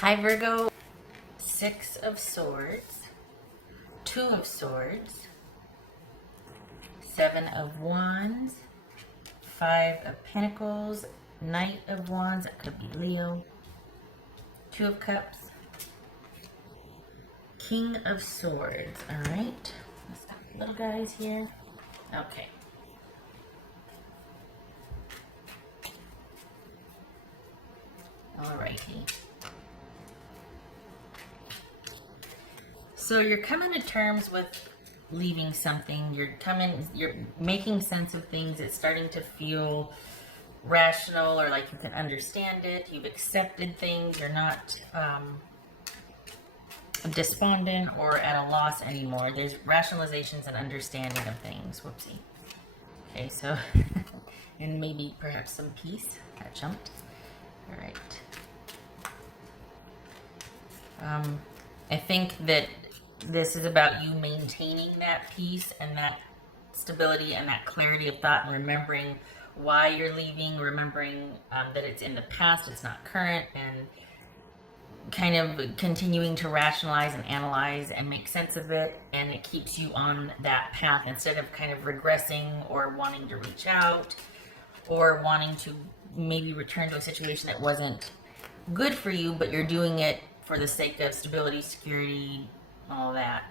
Hi Virgo, Six of Swords, Two of Swords, Seven of Wands, Five of Pentacles, Knight of Wands, that could be Leo, Two of Cups, King of Swords. All right, let's got little guys here. Okay. Alrighty. So you're coming to terms with leaving something. You're making sense of things. It's starting to feel rational, or like you can understand it. You've accepted things. You're not despondent or at a loss anymore. There's rationalizations and understanding of things. Whoopsie. Okay, so, and maybe perhaps some peace. That jumped. All right. I think that this is about you maintaining that peace and that stability and that clarity of thought, and remembering why you're leaving, remembering that it's in the past, it's not current, and kind of continuing to rationalize and analyze and make sense of it, and it keeps you on that path instead of kind of regressing or wanting to reach out or wanting to maybe return to a situation that wasn't good for you, but you're doing it for the sake of stability, security, all that.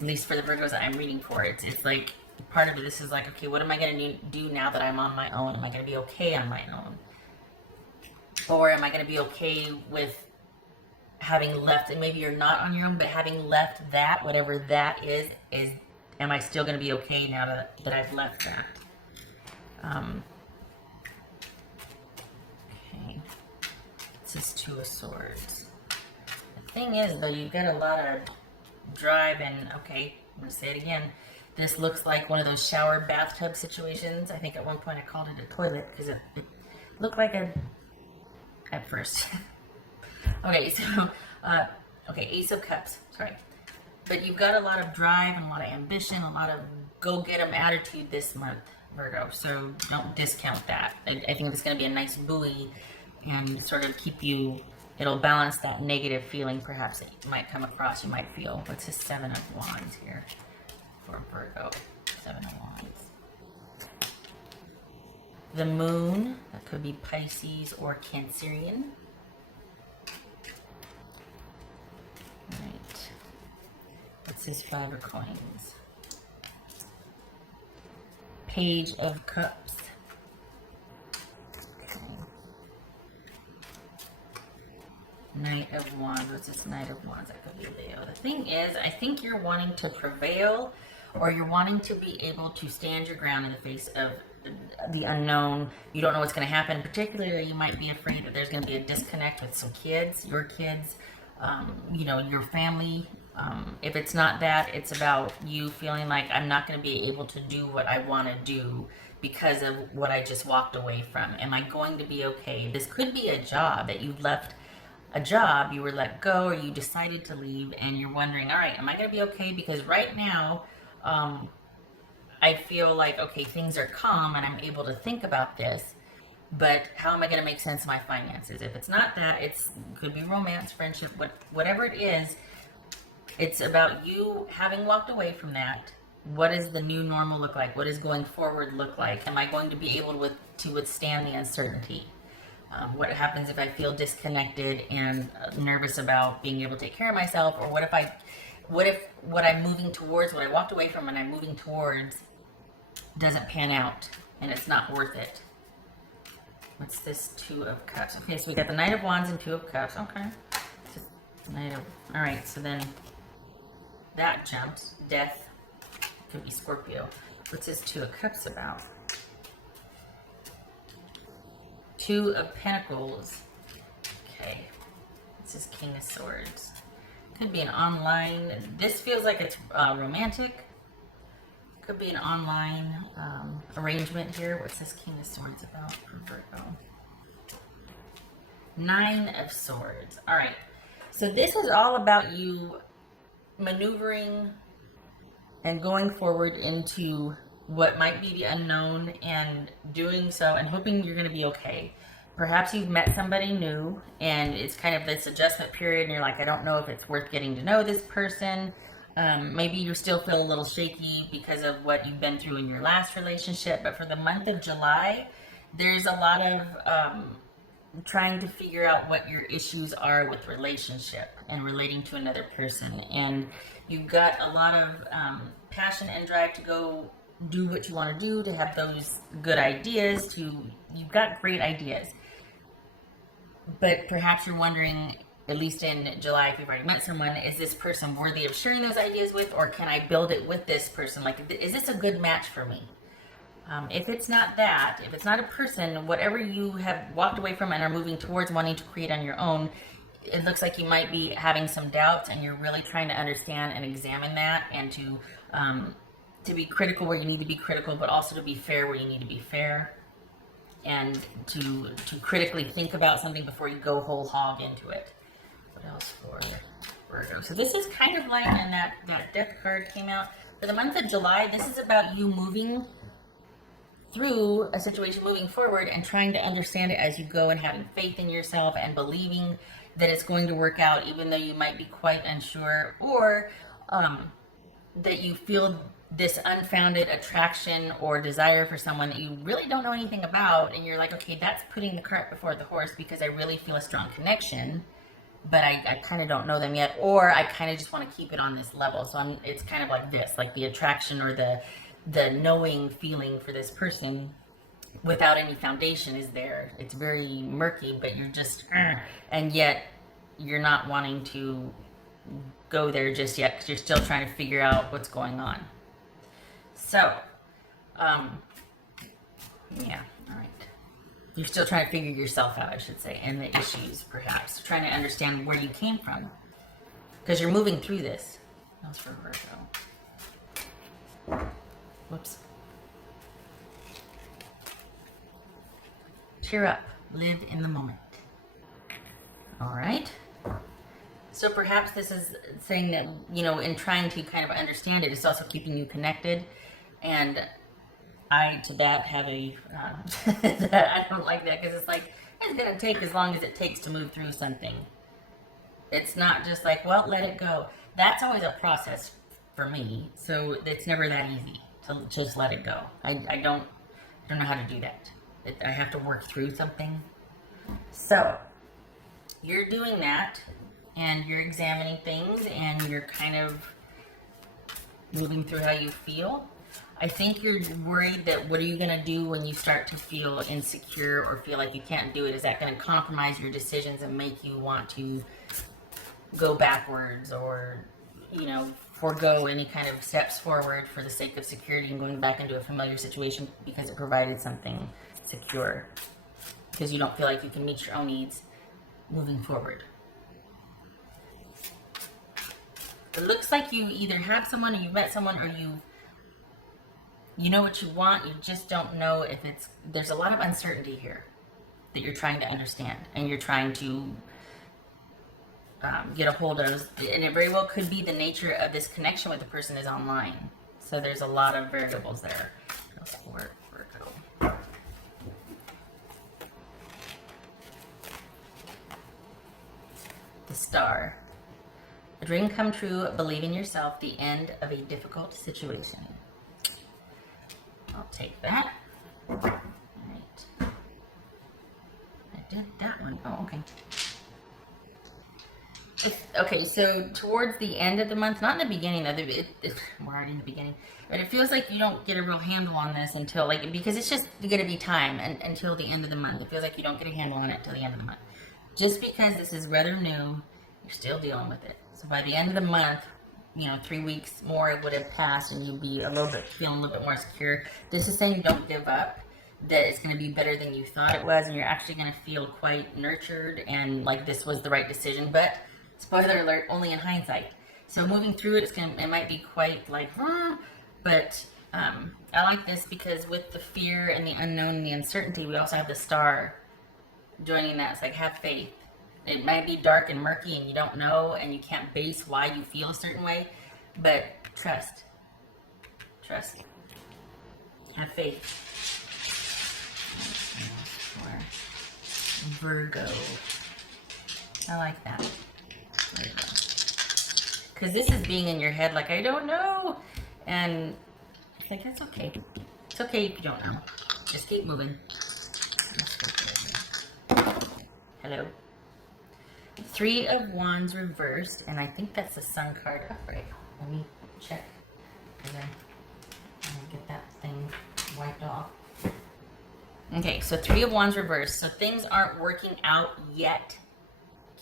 At least for the Virgos that I'm reading for, it's like part of this is like, okay, what am I going to do now that I'm on my own? Am I going to be okay on my own? Or am I going to be okay with having left, and maybe you're not on your own, but having left that, whatever that is am I still going to be okay now that I've left that? Okay. This is Two of Swords. The thing is, though, you've got a lot of drive, and okay, I'm going to say it again. This looks like one of those shower bathtub situations. I think at one point I called it a toilet because it looked like at first. Okay, so, okay, Ace of Cups, sorry. But you've got a lot of drive and a lot of ambition, a lot of go-get-em attitude this month, Virgo. So don't discount that. I think it's going to be a nice buoy and sort of keep you, it'll balance that negative feeling perhaps that you might come across, you might feel. What's this Seven of Wands here for Virgo? Seven of Wands. The Moon, that could be Pisces or Cancerian. Right. What's this Five of Coins? Page of Cups. Okay. Knight of Wands. What's this Knight of Wands? That could be Leo. The thing is, I think you're wanting to prevail, or you're wanting to be able to stand your ground in the face of the unknown. You don't know what's going to happen. Particularly, you might be afraid that there's going to be a disconnect with some kids, your kids, you know, your family. If it's not that, it's about you feeling like I'm not going to be able to do what I want to do because of what I just walked away from. Am I going to be okay? This could be a job that you left, a job you were let go, or you decided to leave, and you're wondering, all right, am I going to be okay? Because right now, I feel like, okay, things are calm and I'm able to think about this, but how am I going to make sense of my finances? If it's not that, it could be romance, friendship, whatever it is. It's about you having walked away from that. What does the new normal look like? What does going forward look like? Am I going to be able to withstand the uncertainty? What happens if I feel disconnected and nervous about being able to take care of myself? Or what if what I'm moving towards, what I walked away from and I'm moving towards, doesn't pan out and it's not worth it? What's this Two of Cups? Okay, so we got the Knight of Wands and Two of Cups. Okay. All right, so then that jumps. Death. Could be Scorpio. What's this Two of Cups about? Two of Pentacles. Okay. This is King of Swords. Could be an online. This feels like it's romantic. Could be an online arrangement here. What's this King of Swords about for Virgo? Nine of Swords. All right. So this is all about you maneuvering and going forward into what might be the unknown, and doing so and hoping you're going to be okay. Perhaps you've met somebody new and it's kind of this adjustment period and you're like, I don't know if it's worth getting to know this person. Maybe you still feel a little shaky because of what you've been through in your last relationship. But for the month of July, there's a lot of trying to figure out what your issues are with relationship and relating to another person. And you've got a lot of passion and drive to go do what you want to do, to have those good ideas, you've got great ideas. But perhaps you're wondering, at least in July, if you've already met someone, is this person worthy of sharing those ideas with, or can I build it with this person? Like, is this a good match for me? If it's not that, if it's not a person, whatever you have walked away from and are moving towards wanting to create on your own, it looks like you might be having some doubts, and you're really trying to understand and examine that, and to be critical where you need to be critical, but also to be fair where you need to be fair, and to critically think about something before you go whole hog into it. What else for Virgo? So this is kind of like, and that death card came out. For the month of July, this is about you moving through a situation, moving forward, and trying to understand it as you go, and having faith in yourself and believing that it's going to work out, even though you might be quite unsure, or that you feel this unfounded attraction or desire for someone that you really don't know anything about, and you're like, okay, that's putting the cart before the horse, because I really feel a strong connection, but I kind of don't know them yet, or I kind of just want to keep it on this level. So it's kind of like this, like the attraction or the knowing feeling for this person without any foundation is there. It's very murky, but you're just, and yet you're not wanting to go there just yet, because you're still trying to figure out what's going on. So, yeah, all right. You're still trying to figure yourself out, I should say, and the issues, perhaps. Trying to understand where you came from, because you're moving through this. That's for Virgo. Whoops. Cheer up. Live in the moment. All right. So perhaps this is saying that, in trying to kind of understand it, it's also keeping you connected. And I, to that, have I don't like that, because it's like, it's going to take as long as it takes to move through something. It's not just like, well, let it go. That's always a process for me. So it's never that easy to just let it go. I don't know how to do that. I have to work through something. So you're doing that, and you're examining things, and you're kind of moving through how you feel. I think you're worried that what are you going to do when you start to feel insecure or feel like you can't do it? Is that going to compromise your decisions and make you want to go backwards, or, forego any kind of steps forward for the sake of security and going back into a familiar situation because it provided something secure, because you don't feel like you can meet your own needs moving forward? It looks like you either have someone, or you met someone, or you know what you want, you just don't know if there's a lot of uncertainty here that you're trying to understand, and you're trying to get a hold of, and it very well could be the nature of this connection with the person is online. So there's a lot of variables there. For Virgo. The Star. A dream come true, believe in yourself, the end of a difficult situation. I'll take that. All right. I did that one. Oh, okay. Okay, so towards the end of the month, not in the beginning, we're already in the beginning, but it feels like you don't get a real handle on this until, because it's just going to be time until the end of the month. It feels like you don't get a handle on it until the end of the month. Just because this is rather new, you're still dealing with it. So by the end of the month, 3 weeks more would have passed, and you'd be feeling a little bit more secure. This is saying don't give up, that it's going to be better than you thought it was, and you're actually going to feel quite nurtured and like this was the right decision. But spoiler alert, only in hindsight. So moving through it, it might be quite but I like this because with the fear and the unknown and the uncertainty, we also have the Star joining that. It's like, have faith. It might be dark and murky and you don't know, and you can't base why you feel a certain way, but trust. Have faith. Virgo. I like that. There you go. Because this is being in your head like, I don't know. And it's like, that's okay. It's okay if you don't know. Just keep moving. Hello. 3 of Wands reversed. And I think that's the Sun card upright. Let me check. And then get that thing wiped off. Okay, so 3 of Wands reversed. So things aren't working out yet.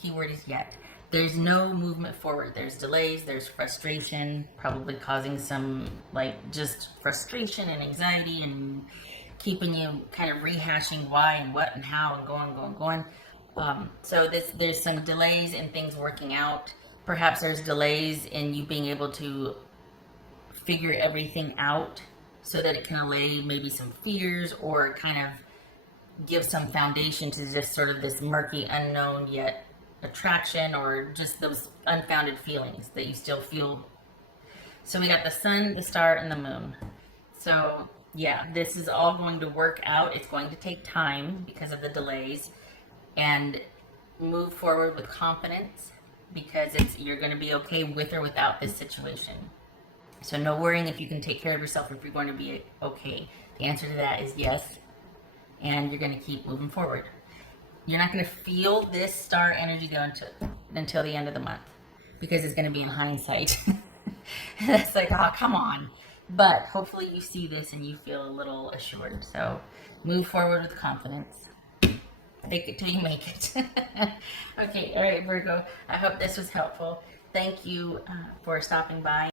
Keyword is yet. There's no movement forward. There's delays, there's frustration, probably causing some like just frustration and anxiety and keeping you kind of rehashing why and what and how and going. So there's some delays in things working out. Perhaps there's delays in you being able to figure everything out so that it can allay maybe some fears or kind of give some foundation to just sort of this murky, unknown yet attraction or just those unfounded feelings that you still feel. So we got the sun, the star, and the moon. So yeah, this is all going to work out. It's going to take time because of the delays, and move forward with confidence because you're going to be okay with or without this situation. So no worrying if you can take care of yourself, if you're going to be okay. The answer to that is yes, and you're going to keep moving forward. You're not going to feel this star energy go until the end of the month because it's going to be in hindsight. It's like, oh, come on. But hopefully you see this and you feel a little assured. So move forward with confidence. Fake it till you make it. Okay, all right, Virgo. I hope this was helpful. Thank you for stopping by.